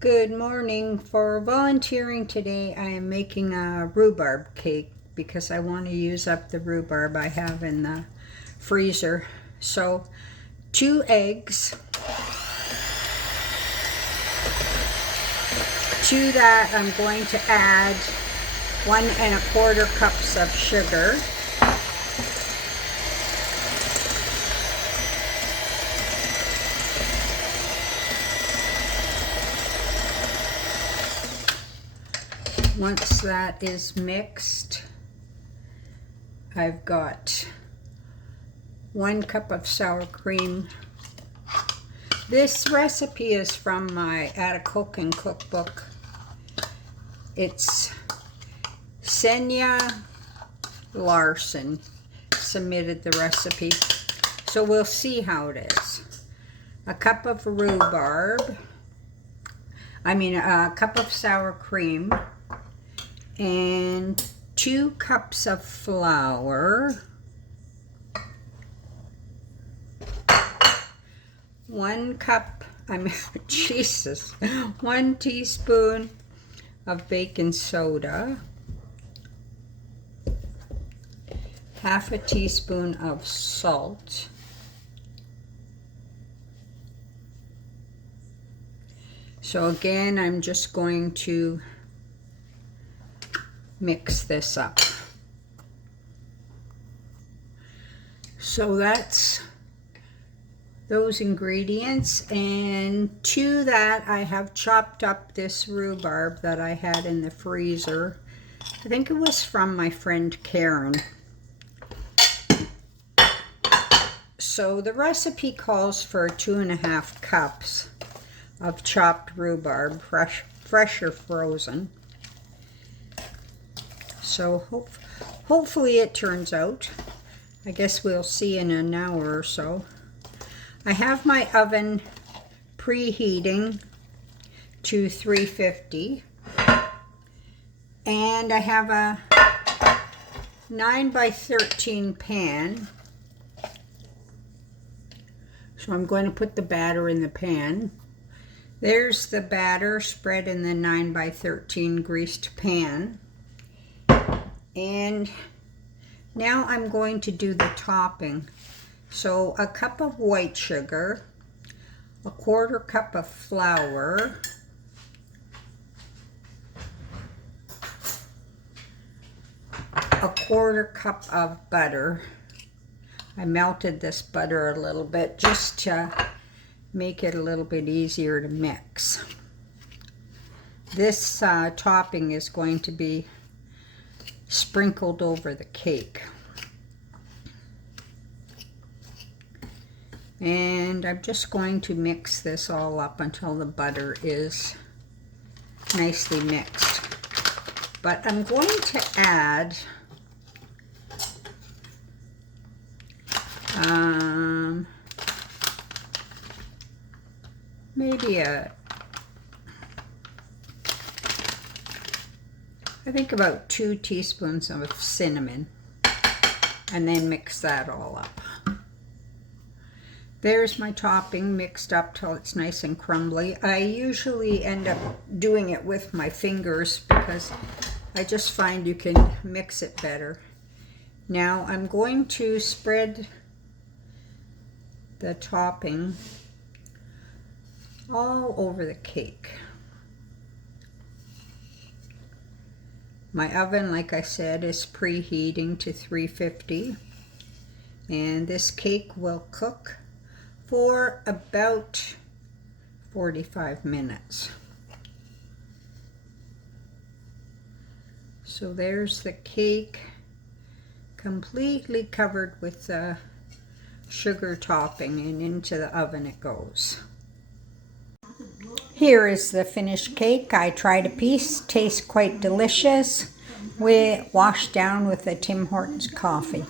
Good morning. For volunteering today, I am making a rhubarb cake because I want to use up the rhubarb I have in the freezer. So 2 eggs. To that, I'm going to add 1 1/4 cups of sugar. Once that is mixed, I've got 1 cup of sour cream. This recipe is from my At a Cooking cookbook. It's Senya Larson submitted the recipe, so we'll see how it is. A cup of rhubarb, a cup of sour cream, and 2 cups of flour, 1 teaspoon of baking soda, 1/2 teaspoon of salt, so again, I'm just going to mix this up. So that's those ingredients, and to that I have chopped up this rhubarb that I had in the freezer. I think it was from my friend Karen. So the recipe calls for 2 1/2 cups of chopped rhubarb, fresh or frozen. So hopefully it turns out. I guess we'll see in an hour or so. I have my oven preheating to 350, and I have a 9 by 13 pan. So I'm going to put the batter in the pan. There's the batter spread in the 9 by 13 greased pan. And now I'm going to do the topping. So a cup of white sugar, 1/4 cup of flour, a 1/4 cup of butter. I melted this butter a little bit just to make it a little bit easier to mix. This topping is going to be sprinkled over the cake. And I'm just going to mix this all up until the butter is nicely mixed. But I'm going to add maybe I think about 2 teaspoons of cinnamon, and then mix that all up. There's my topping mixed up till it's nice and crumbly. I usually end up doing it with my fingers because I just find you can mix it better. Now I'm going to spread the topping all over the cake. My oven, like I said, is preheating to 350, and this cake will cook for about 45 minutes. So there's the cake, completely covered with the sugar topping, and into the oven it goes. Here is the finished cake. I tried a piece, tastes quite delicious. We washed down with a Tim Hortons coffee.